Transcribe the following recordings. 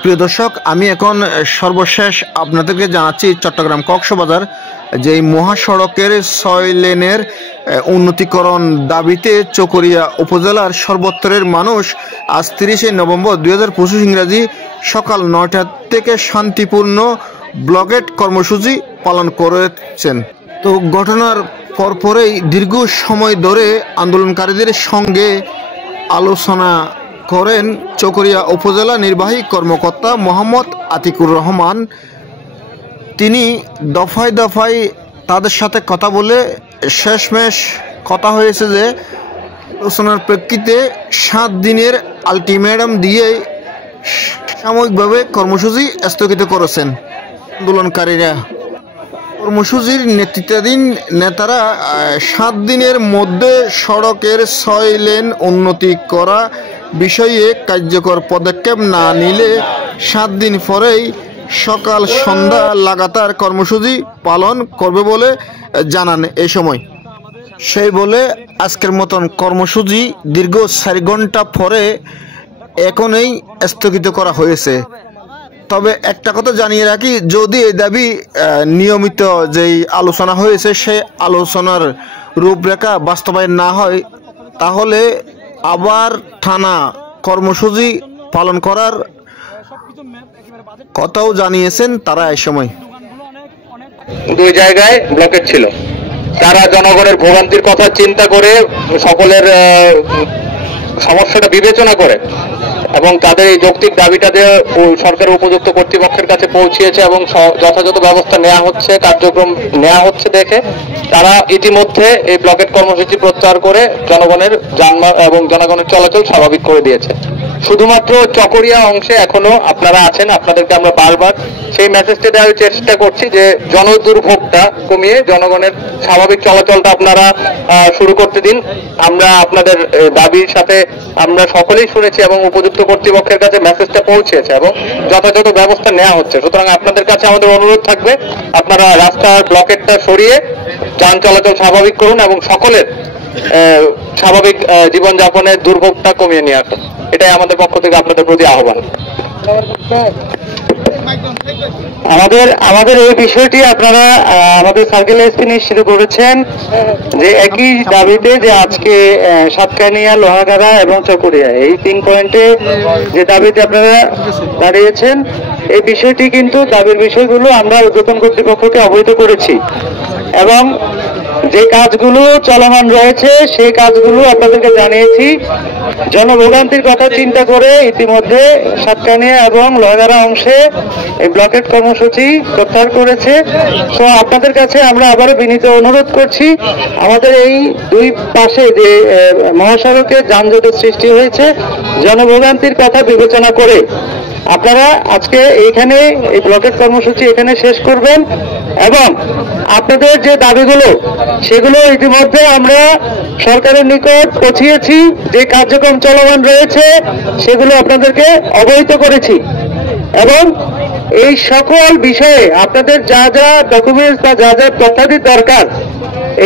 প্রিয় দর্শক, আমি এখন সর্বশেষ আপনাদেরকে জানাচ্ছি চট্টগ্রাম কক্সবাজার যে মহাসড়কের 6 লেনের উন্নতিকরণ দাবিতে চকরিয়া উপজেলার সর্বত্রের মানুষ আজ 30শে নভেম্বর 2025 ইংরাজি সকাল 9টা থেকে শান্তিপূর্ণ ব্লকেট কর্মসূচি পালন করেছেন। তো ঘটনার পরপরেই দীর্ঘ সময় ধরে আন্দোলনকারীদের সঙ্গে আলোচনা করেন চকরিয়া উপজেলা নির্বাহী কর্মকর্তা মোহাম্মদ আতিকুর রহমান। তিনি দফায় দফায় তাদের সাথে কথা বলে শেষমেশ কথা হয়েছে যে আলোচনার প্রেক্ষিতে 7 দিনের আলটিমেটাম দিয়ে সাময়িকভাবে কর্মসূচি স্থগিত করেছেন আন্দোলনকারীরা। কর্মসূচির নেতৃত্বাধীন নেতারা 7 দিনের মধ্যে সড়কের 6 লেন উন্নতি করা বিষয়ে কার্যকর পদক্ষেপ না নিলে 7 দিন পরেই সকাল সন্ধ্যা লাগাতার কর্মসূচি পালন করবে বলে জানান। এই সময় সেই বলে আজকের মতন কর্মসূচি দীর্ঘ 4 ঘন্টা পরে এখনই স্থগিত করা হয়েছে। তবে একটা কথা জানিয়ে রাখি, যদি এই দাবি নিয়মিত যেই আলোচনা হয়েছে সেই আলোচনার রূপরেখা বাস্তবায়ন না হয় তাহলে আবার টানা কর্মসূচি পালন করার কথাও জানিয়েছেন তারা। এই সময় 2 জায়গায় ব্লকেট ছিল। তারা জনগণের ভোগান্তির কথা চিন্তা করে, সকলের সমস্যাটা বিবেচনা করে এবং তাদের এই যৌক্তিক দাবিটা দিয়ে সরকারের উপযুক্ত কর্তৃপক্ষের কাছে পৌঁছিয়েছে এবং যথাযথ ব্যবস্থা নেওয়া হচ্ছে, কার্যক্রম নেওয়া হচ্ছে দেখে তারা ইতিমধ্যে এই ব্লকেট কর্মসূচি প্রত্যাহার করে জনগণের যানবাহন এবং জনগণের চলাচল স্বাভাবিক করে দিয়েছে। শুধুমাত্র চকরিয়া অংশে এখনো আপনারা আছেন, আপনাদেরকে আমরা বারবার সেই মেসেজটা দেওয়ার চেষ্টা করছি যে জনদুর্ভোগটা কমিয়ে জনগণের স্বাভাবিক চলাচলটা আপনারা শুরু করতে দিন। আমরা আপনাদের দাবির সাথে আমরা সকলেই শুনেছি এবং উপযুক্ত কর্তৃপক্ষের কাছে মেসেজটা পৌঁছেছে এবং যথাযথ ব্যবস্থা নেওয়া হচ্ছে। সুতরাং আপনাদের কাছে আমাদের অনুরোধ থাকবে, আপনারা রাস্তার ব্লকেটটা সরিয়ে যান চলাচল স্বাভাবিক করুন এবং সকলের স্বাভাবিক জীবনযাপনের দুর্ভোগটা কমিয়ে নিয়ে আসুন। এটাই আমাদের পক্ষ থেকে আপনাদের প্রতি আহ্বান। আমাদের এই বিষয়টি আপনারা আমাদের সার্কেল এসপি নিশ্চিত করেছেন যে একই দাবিতে যে আজকে সাতকানিয়া, লোহাগাড়া এবং চকরিয়া এই 3 পয়েন্টে যে দাবিতে আপনারা দাঁড়িয়েছেন, এই বিষয়টি কিন্তু দাবির বিষয়গুলো আমরা ঊর্ধ্বতন কর্তৃপক্ষকে অবহিত করেছি এবং যে কাজগুলো চলমান রয়েছে সেই কাজগুলো আপনাদেরকে জানিয়েছি। জনভোগান্তির কথা চিন্তা করে ইতিমধ্যে সাতকানিয়া এবং লোহাগাড়া অংশে এই ব্লকেট কর্মসূচি প্রত্যাহার করেছে। তো আপনাদের কাছে আমরা আবারও বিনীত অনুরোধ করছি, আমাদের এই 2 পাশে যে মহাসড়কে যানজটের সৃষ্টি হয়েছে, জনভোগান্তির কথা বিবেচনা করে আপনারা আজকে এইখানে এই ব্লকেট কর্মসূচি এখানে শেষ করবেন এবং আপনাদের যে দাবিগুলো সেগুলো ইতিমধ্যে আমরা সরকারের নিকট পৌঁছিয়েছি। যে কার্যক্রম চলমান রয়েছে সেগুলো আপনাদেরকে অবহিত করেছি এবং এই সকল বিষয়ে আপনাদের যা যা ডকুমেন্টস বা যা যা তথ্যাদি দরকার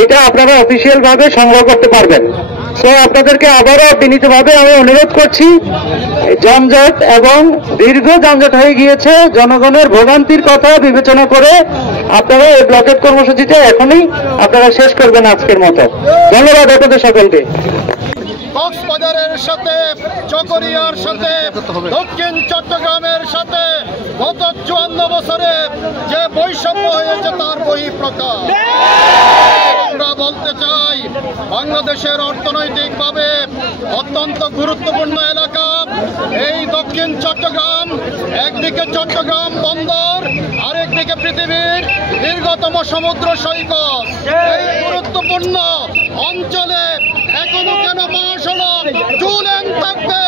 এটা আপনারা অফিসিয়াল ভাবে সংগ্রহ করতে পারবেন। তো আপনাদেরকে আবারও বিনীতভাবে আমি অনুরোধ করছি, যানজট এবং দীর্ঘ যানজট হয়ে গিয়েছে, জনগণের ভোগান্তির কথা বিবেচনা করে আপনারা এই ব্লকেট কর্মসূচিটা এখনই আপনারা শেষ করবেন আজকের মতো। ধন্যবাদ আপনাদের সকলকে। কক্সবাজারের সাথে, চকরিয়ার সাথে, দক্ষিণ চট্টগ্রামের সাথে গত 54 বছরে যে বৈষম্য হয়েছে তার বহিঃপ্রকাশ। আমরা বলতে চাই, বাংলাদেশের অর্থনৈতিকভাবে অত্যন্ত গুরুত্বপূর্ণ এলাকা এই দক্ষিণ চট্টগ্রাম। একদিকে চট্টগ্রাম বন্দর, আরেকদিকে পৃথিবীর দীর্ঘতম সমুদ্র সৈকত। এই গুরুত্বপূর্ণ অঞ্চলে এখনো কেন মহাসড়ক 2 লেন থাকবে?